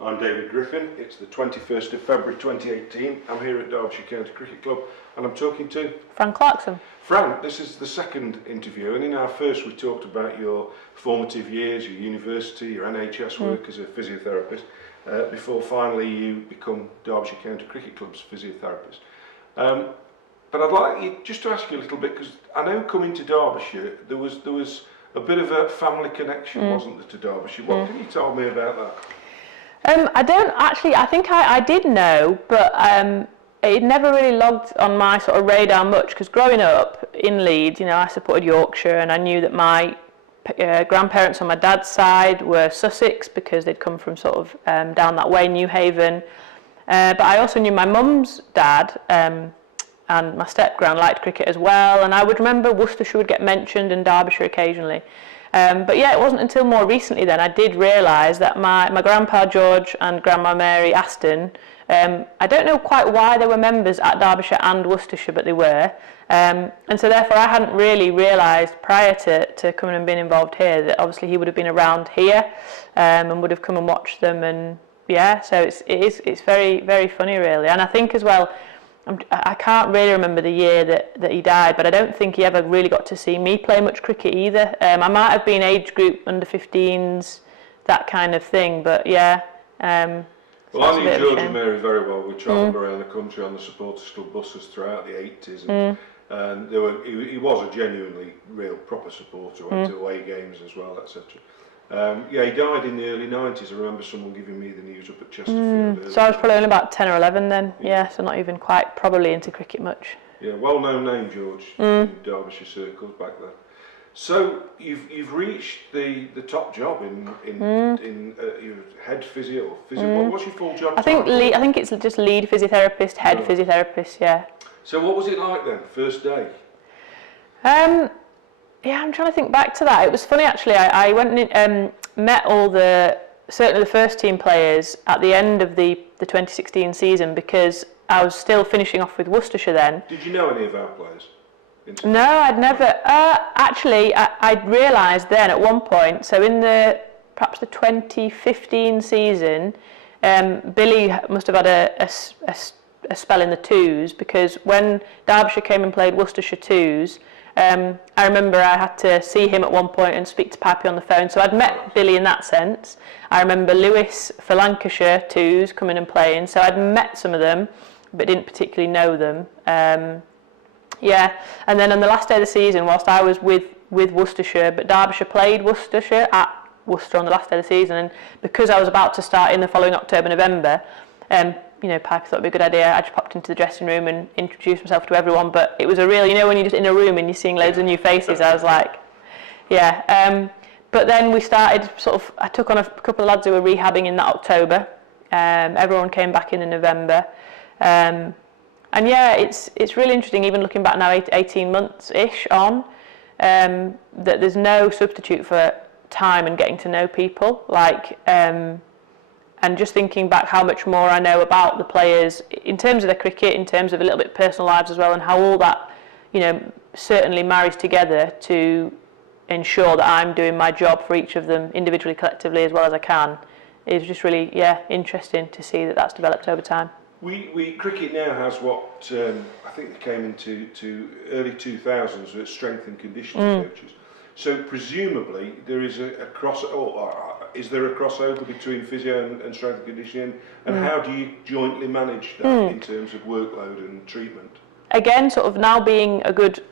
I'm David Griffin. It's the 21st of February 2018. I'm here at Derbyshire County Cricket Club and I'm talking to Fran Clarkson. Fran, this is the second interview, and in our first we talked about your formative years, your university, your NHS work as a physiotherapist, before finally you become Derbyshire County Cricket Club's physiotherapist. But I'd like you just to ask you a little bit, because I know coming to Derbyshire there was a bit of a family connection, wasn't there, to Derbyshire? What can you tell me about that? I don't actually, I think I did know, but it never really logged on my sort of radar much, because growing up in Leeds, you know, I supported Yorkshire, and I knew that my grandparents on my dad's side were Sussex, because they'd come from sort of down that way, New Haven. But I also knew my mum's dad, and my step-gran liked cricket as well, and I would remember Worcestershire would get mentioned and Derbyshire occasionally. But yeah, it wasn't until more recently then I did realise that my grandpa George and grandma Mary Aston, I don't know quite why they were members at Derbyshire and Worcestershire, but they were. And so therefore I hadn't really realised prior to coming and being involved here that obviously he would have been around here and would have come and watched them. And yeah, so it's very, very funny really. And I think as well, I can't really remember the year that he died, but I don't think he ever really got to see me play much cricket either. I might have been age group under 15s, that kind of thing, but yeah. Well, I knew George and Mary very well. We travelled around the country on the supporters club buses throughout the 80s, and he was a genuinely real proper supporter, went to away games as well, etc. Yeah, he died in the early 90s. I remember someone giving me the news up at Chesterfield. So I was probably only about 10 or 11 then, yeah, so not even quite probably into cricket much. Yeah, well-known name, George, in Derbyshire circles back then. So you've reached the top job in your head physio or physio. What's your full job? I think it's just lead physiotherapist, head physiotherapist, yeah. So what was it like then, first day? Yeah, I'm trying to think back to that. It was funny actually. I went and met certainly the first team players at the end of the 2016 season, because I was still finishing off with Worcestershire then. Did you know any of our players? No, I'd never. Actually, I realised then at one point, so in perhaps the 2015 season, Billy must have had a spell in the twos, because when Derbyshire came and played Worcestershire twos, I remember I had to see him at one point and speak to Pipey on the phone. So I'd met Billy in that sense. I remember Lewis for Lancashire twos coming and playing. So I'd met some of them, but didn't particularly know them. Yeah, and then on the last day of the season, whilst I was with Worcestershire, but Derbyshire played Worcestershire at Worcester on the last day of the season, and because I was about to start in the following October, November, you know, Piper thought it'd be a good idea. I just popped into the dressing room and introduced myself to everyone, but it was a real, you know, when you're just in a room and you're seeing loads of new faces, I was like, yeah. But then we started I took on a couple of lads who were rehabbing in that October. Everyone came back in November. And yeah, it's really interesting, even looking back now 18 months-ish on, that there's no substitute for time and getting to know people. And just thinking back how much more I know about the players in terms of their cricket, in terms of a little bit personal lives as well, and how all that, you know, certainly marries together to ensure that I'm doing my job for each of them individually, collectively, as well as I can, is just really, yeah, interesting to see that that's developed over time. Cricket now has what I think came into early 2000s with strength and conditioning coaches. So presumably there is is there a crossover between physio and strength and conditioning, and how do you jointly manage that in terms of workload and treatment? Again, sort of now being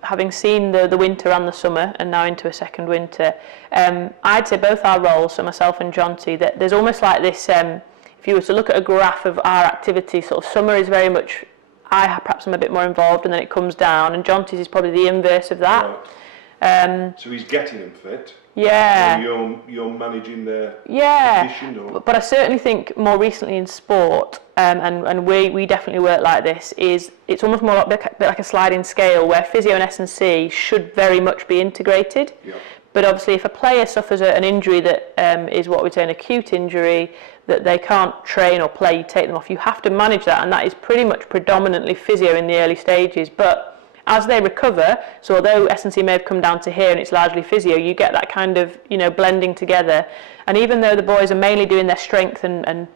having seen the winter and the summer, and now into a second winter, I'd say both our roles, so myself and Jonty, that there's almost like this, if you were to look at a graph of our activity, sort of summer is very much, perhaps I'm a bit more involved, and then it comes down, and Jonty's is probably the inverse of that. Right. So he's getting them fit. Yeah. And you're managing their condition, or? But I certainly think more recently in sport, and we definitely work like this, is it's almost more like a sliding scale where physio and S&C should very much be integrated. Yeah. But obviously if a player suffers an injury that is what we'd say an acute injury, that they can't train or play, you take them off, you have to manage that, and that is pretty much predominantly physio in the early stages. But as they recover, so although S&C may have come down to here and it's largely physio, you get that kind of, you know, blending together. And even though the boys are mainly doing their strength and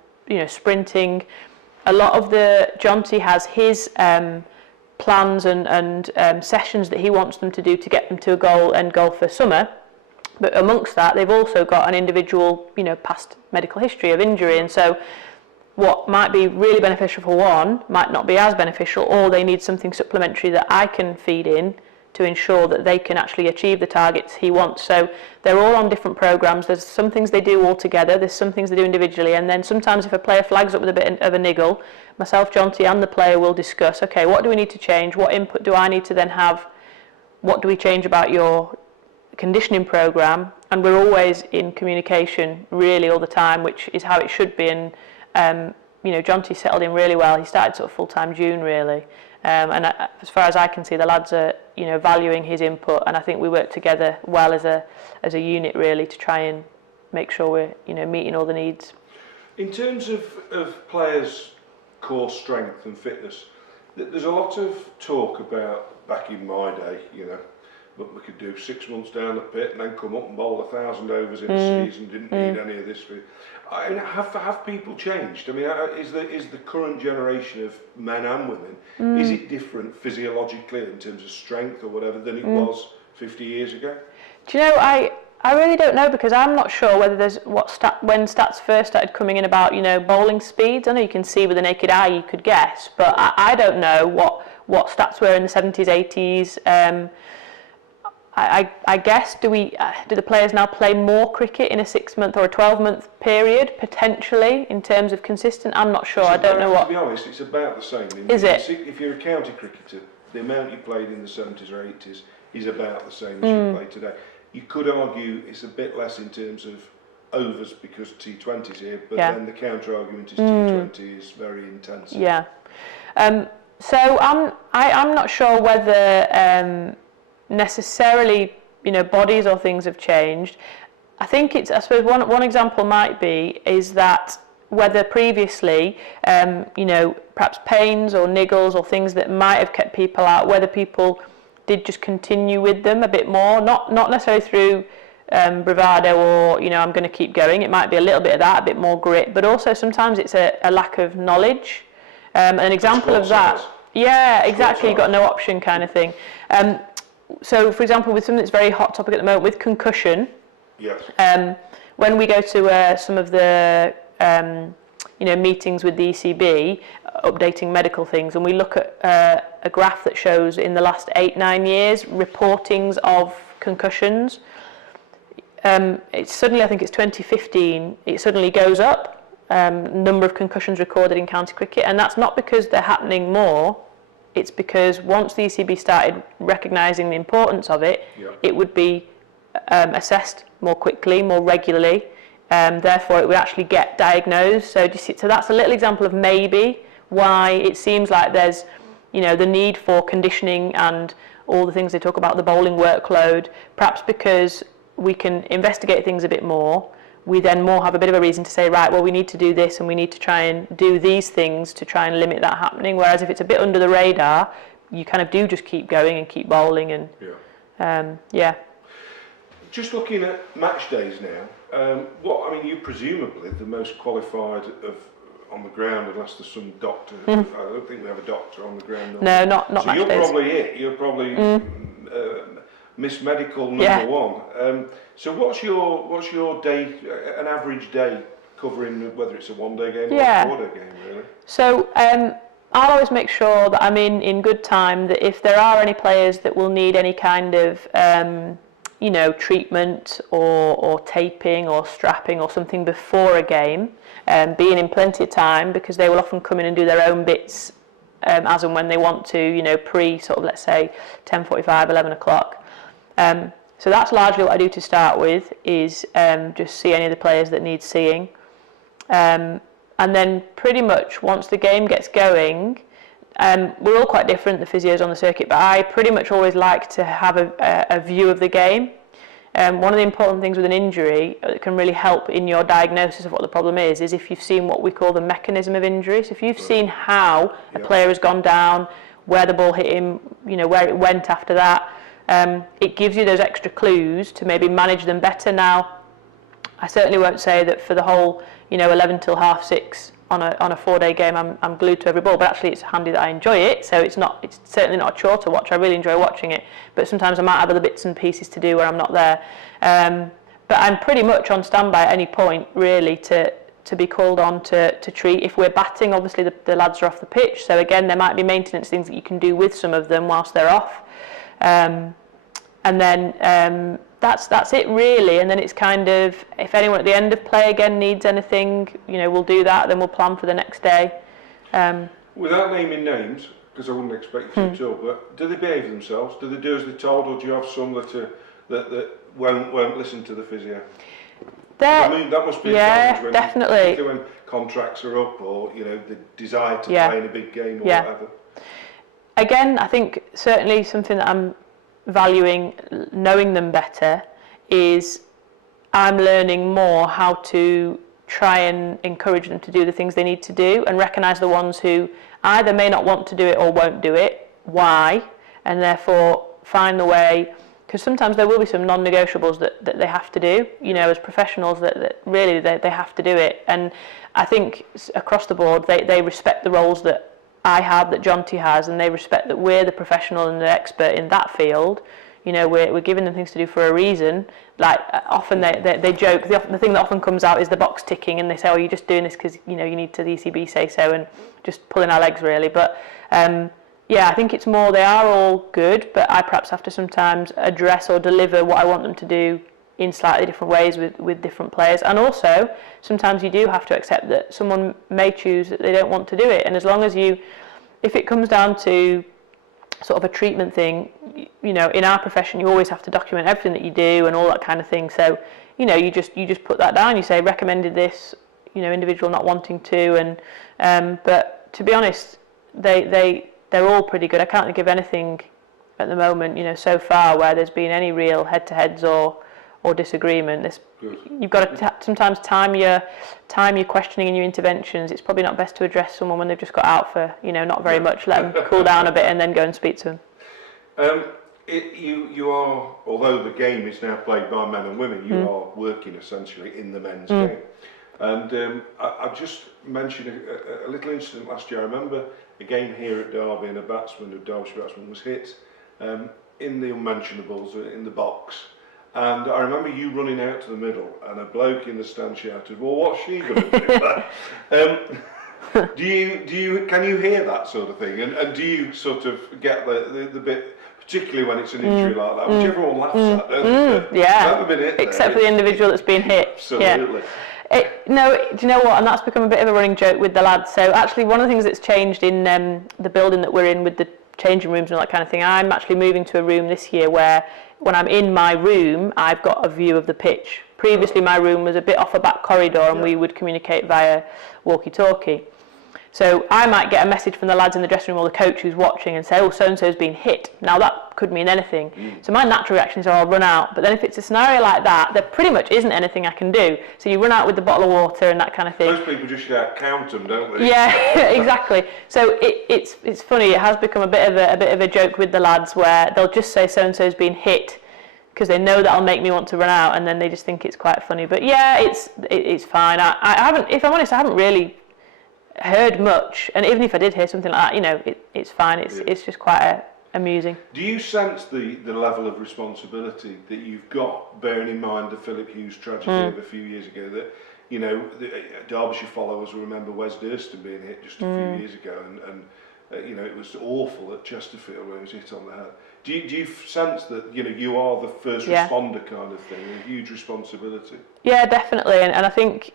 sprinting. A lot of Jonty has his plans and sessions that he wants them to do to get them to end goal for summer. But amongst that, they've also got an individual, past medical history of injury, and so what might be really beneficial for one might not be as beneficial, or they need something supplementary that I can feed in to ensure that they can actually achieve the targets he wants. So they're all on different programs. There's some things they do all together, there's some things they do individually, and then sometimes if a player flags up with a bit of a niggle, myself, Jonty and the player will discuss, okay, what do we need to change, what input do I need to then have, what do we change about your conditioning program, and we're always in communication really all the time, which is how it should be. And Jonty settled in really well. He started sort of full-time June really, and as far as I can see, the lads are valuing his input, and I think we work together well as a unit really to try and make sure we're meeting all the needs. In terms of players' core strength and fitness, there's a lot of talk about back in my day, but we could do 6 months down the pit and then come up and bowl 1,000 overs in a season, didn't need any of this. I mean, have people changed? I mean, is the current generation of men and women, is it different physiologically in terms of strength or whatever than it was 50 years ago? Do you know, I really don't know, because I'm not sure whether there's when stats first started coming in about bowling speeds. I know you can see with the naked eye, you could guess, but I don't know what stats were in the 70s, 80s. I guess, do the players now play more cricket in a 6-month or a 12-month period, potentially, in terms of consistent? I'm not sure, I don't know what... To be honest, it's about the same. Is it? If you're a county cricketer, the amount you played in the 70s or 80s is about the same as you play today. You could argue it's a bit less in terms of overs because T20's here, but then the counter-argument is T20 is very intense. Yeah. So I'm not sure whether... necessarily bodies or things have changed. I think I suppose one example might be is that whether previously perhaps pains or niggles or things that might have kept people out, whether people did just continue with them a bit more, not necessarily through bravado or I'm going to keep going. It might be a little bit of that, a bit more grit, but also sometimes it's a lack of knowledge. An example of that, exactly, you've got no option kind of thing. So, for example, with something that's very hot topic at the moment, with concussion, when we go to some of the meetings with the ECB, updating medical things, and we look at a graph that shows in the last 8-9 years reportings of concussions, it's suddenly, I think it's 2015, it suddenly goes up, number of concussions recorded in county cricket, and that's not because they're happening more. It's because once the ECB started recognising the importance of it, it would be assessed more quickly, more regularly, therefore it would actually get diagnosed. So that's a little example of maybe why it seems like there's the need for conditioning and all the things they talk about, the bowling workload, perhaps because we can investigate things a bit more. We then more have a bit of a reason to say, right, well, we need to do this and we need to try and do these things to try and limit that happening. Whereas if it's a bit under the radar, you kind of do just keep going and keep bowling. And Just looking at match days now, you're presumably the most qualified on the ground, unless there's some doctor. I don't think we have a doctor on the ground. No, not so match you're days. Probably it. You're probably Miss Medical number one. So what's your day, an average day, covering whether it's a one-day game or a 4-day game, really? So I'll always make sure that I'm in good time, that if there are any players that will need any kind of treatment or taping or strapping or something before a game, being in plenty of time, because they will often come in and do their own bits as and when they want to, pre sort of, let's say 10:45, 11 o'clock. So that's largely what I do to start with, is just see any of the players that need seeing. And then pretty much once the game gets going, we're all quite different, the physios on the circuit, but I pretty much always like to have a view of the game. One of the important things with an injury that can really help in your diagnosis of what the problem is if you've seen what we call the mechanism of injury. So if you've seen how a player has gone down, where the ball hit him, where it went after that, it gives you those extra clues to maybe manage them better. Now, I certainly won't say that for the whole, 11 till 6:30 on a 4-day game I'm glued to every ball, but actually it's handy that I enjoy it, so it's certainly not a chore to watch. I really enjoy watching it, but sometimes I might have other bits and pieces to do where I'm not there. But I'm pretty much on standby at any point, really, to be called on to treat. If we're batting, obviously the lads are off the pitch, so again there might be maintenance things that you can do with some of them whilst they're off. And then that's it really, and then it's kind of, if anyone at the end of play again needs anything, we'll do that, then we'll plan for the next day. Without naming names, because I wouldn't expect you to at all, but do they behave themselves? Do they do as they're told, or do you have some that won't listen to the physio? I mean, that must be a challenge definitely. When contracts are up, or the desire to play in a big game or whatever. Again, I think certainly something that I'm valuing, knowing them better, is I'm learning more how to try and encourage them to do the things they need to do, and recognise the ones who either may not want to do it or won't do it, why, and therefore find the way. Because sometimes there will be some non-negotiables that they have to do, as professionals, that really they have to do it. And I think across the board, they respect the roles that I have, that Jonty has, and they respect that we're the professional and the expert in that field. We're giving them things to do for a reason. Like, often they joke, the thing that often comes out is the box ticking, and they say, oh, you're just doing this because, you need to, the ECB say so, and just pulling our legs, really. But, I think it's more they are all good, but I perhaps have to sometimes address or deliver what I want them to do in slightly different ways with different players. And also, sometimes you do have to accept that someone may choose that they don't want to do it. And as long as if it comes down to sort of a treatment thing, in our profession, you always have to document everything that you do and all that kind of thing. So, you just put that down. You say, recommended this, individual not wanting to. And but to be honest, they're all pretty good. I can't think of anything at the moment, so far where there's been any real head-to-heads or disagreement. You've got to sometimes time your questioning and your interventions. It's probably not best to address someone when they've just got out for not very much. Let them cool down a bit and then go and speak to them. You are, although the game is now played by men and women, you are working essentially in the men's game. And I just mentioned a little incident last year. I remember a game here at Derby, and a Derbyshire batsman was hit in the unmentionables, in the box. And I remember you running out to the middle, and a bloke in the stand shouted, "Well, what's she going to do?" Can you hear that sort of thing? And do you sort of get the bit, particularly when it's an injury like that, which everyone laughs at, don't they? Yeah. Been hit except for the individual that's been hit. Absolutely. No, do you know what? And that's become a bit of a running joke with the lads. So actually, one of the things that's changed in the building that we're in with the changing rooms and all that kind of thing, I'm actually moving to a room this year where, when I'm in my room, I've got a view of the pitch. Previously, my room was a bit off a back corridor, and we would communicate via walkie-talkie. So I might get a message from the lads in the dressing room or the coach who's watching and say, oh, so-and-so's been hit. Now that could mean anything. So my natural reaction is, oh, I'll run out. But then if it's a scenario like that, there pretty much isn't anything I can do. So you run out with the bottle of water and that kind of thing. Most people just count them, don't they? Yeah, exactly. So it's funny. It has become a bit of a joke with the lads where they'll just say so-and-so's been hit because they know that'll make me want to run out, and then they just think it's quite funny. But yeah, it's fine. I haven't, if I'm honest, I haven't really heard much, and even if I did hear something like that, it's fine. It's just quite amusing. Do you sense the level of responsibility that you've got, bearing in mind the Phillip Hughes tragedy of a few years ago, that the Derbyshire followers will remember Wes Durston being hit just a few years ago, and it was awful at Chesterfield when he was hit on the head. Do you sense that you are the first responder kind of thing, a huge responsibility? Yeah, definitely, and I think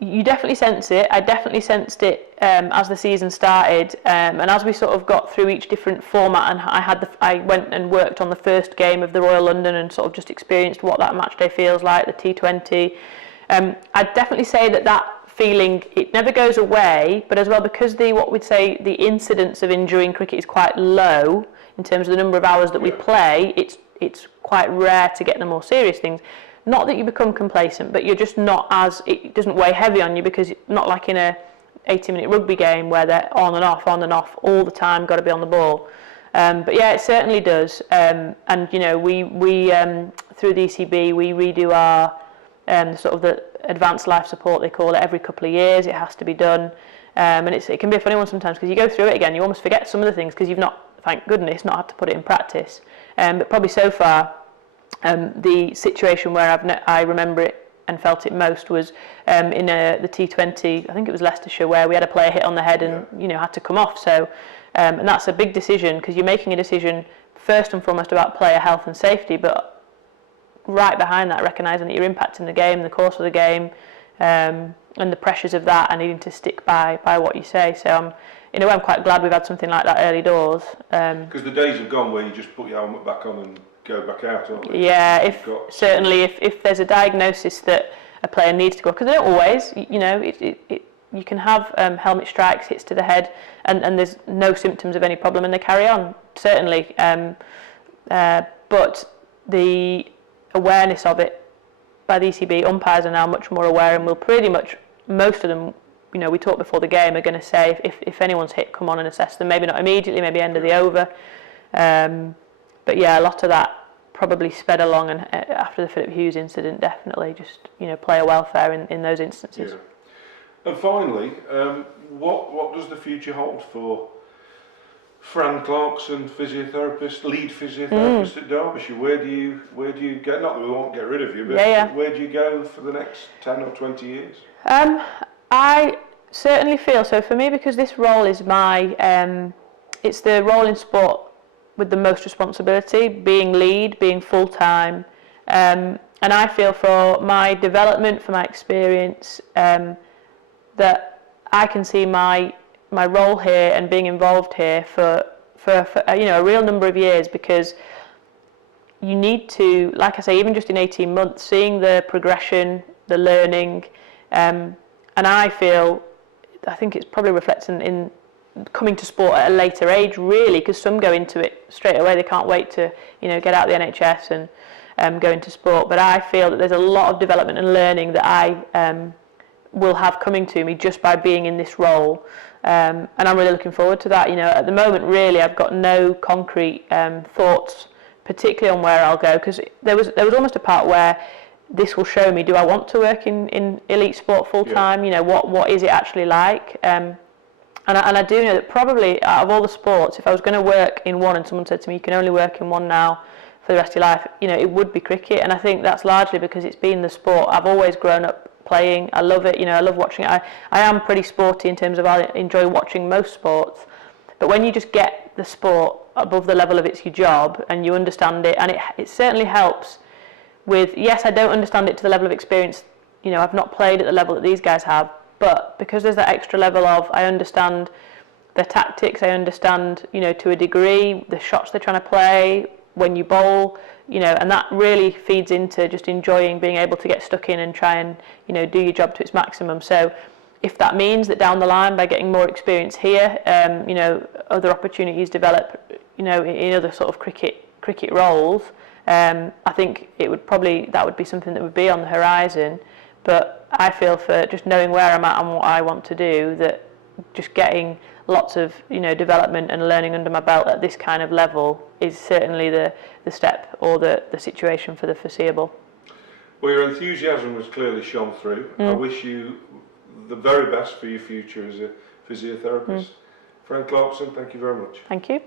you definitely sense it. I definitely sensed it as the season started, and as we sort of got through each different format, and I went and worked on the first game of the Royal London and sort of just experienced what that match day feels like, the T20. I'd definitely say that feeling, it never goes away, but as well, because what we'd say the incidence of injury in cricket is quite low in terms of the number of hours that we play, it's quite rare to get the more serious things. Not that you become complacent, but you're just not it doesn't weigh heavy on you, because not like in a 80-minute rugby game where they're on and off all the time, got to be on the ball. But yeah, it certainly does. And we through the ECB, we redo our sort of the advanced life support, they call it, every couple of years. It has to be done. And it can be a funny one sometimes because you go through it again, you almost forget some of the things because you've not, thank goodness, not had to put it in practice. But probably so far, the situation where I remember it and felt it most was in the T20, I think it was Leicestershire, where we had a player hit on the head and had to come off. So, and that's a big decision because you're making a decision first and foremost about player health and safety, but right behind that, recognising that you're impacting the game, the course of the game, and the pressures of that, and needing to stick by what you say. So in a way, I'm quite glad we've had something like that early doors. Because the days have gone where you just put your helmet back on and go back out, aren't they? Yeah, certainly if there's a diagnosis that a player needs to go, because they don't always, you can have helmet strikes, hits to the head, and there's no symptoms of any problem and they carry on, certainly. But the awareness of it by the ECB, umpires are now much more aware and will pretty much, most of them, we talked before the game, are going to say if anyone's hit, come on and assess them, maybe not immediately, maybe end of the over. But yeah, a lot of that probably sped along, and after the Phillip Hughes incident, definitely just player welfare in those instances. Yeah. And finally, what does the future hold for Fran Clarkson, physiotherapist, lead physiotherapist at Derbyshire? Where do you go? Not that we won't get rid of you, but where do you go for the next 10 or 20 years? I certainly feel so. For me, because this role is it's the role in sport with the most responsibility, being lead, being full-time, and I feel for my development, for my experience, that I can see my role here and being involved here for a real number of years, because you need to, like I say, even just in 18 months, seeing the progression, the learning, and I think it's probably reflecting in coming to sport at a later age, really, because some go into it straight away. They can't wait to get out of the NHS and go into sport. But I feel that there's a lot of development and learning that I will have coming to me just by being in this role, and I'm really looking forward to that. At the moment, really, I've got no concrete thoughts, particularly on where I'll go, because there was almost a part where this will show me, do I want to work in elite sport full time? Yeah. What is it actually like? And I do know that probably out of all the sports, if I was going to work in one and someone said to me, you can only work in one now for the rest of your life, it would be cricket. And I think that's largely because it's been the sport I've always grown up playing. I love it, I love watching it. I am pretty sporty in terms of I enjoy watching most sports. But when you just get the sport above the level of it's your job and you understand it, and it certainly helps with, yes, I don't understand it to the level of experience, I've not played at the level that these guys have, but because there's that extra level of, I understand the tactics, I understand, to a degree, the shots they're trying to play, when you bowl, and that really feeds into just enjoying being able to get stuck in and try and, do your job to its maximum. So if that means that down the line, by getting more experience here, other opportunities develop, in other sort of cricket roles, I think that would be something that would be on the horizon. But I feel for just knowing where I'm at and what I want to do, that just getting lots of development and learning under my belt at this kind of level is certainly the step or the situation for the foreseeable. Well, your enthusiasm was clearly shone through. I wish you the very best for your future as a physiotherapist. Fran Clarkson, thank you very much. Thank you.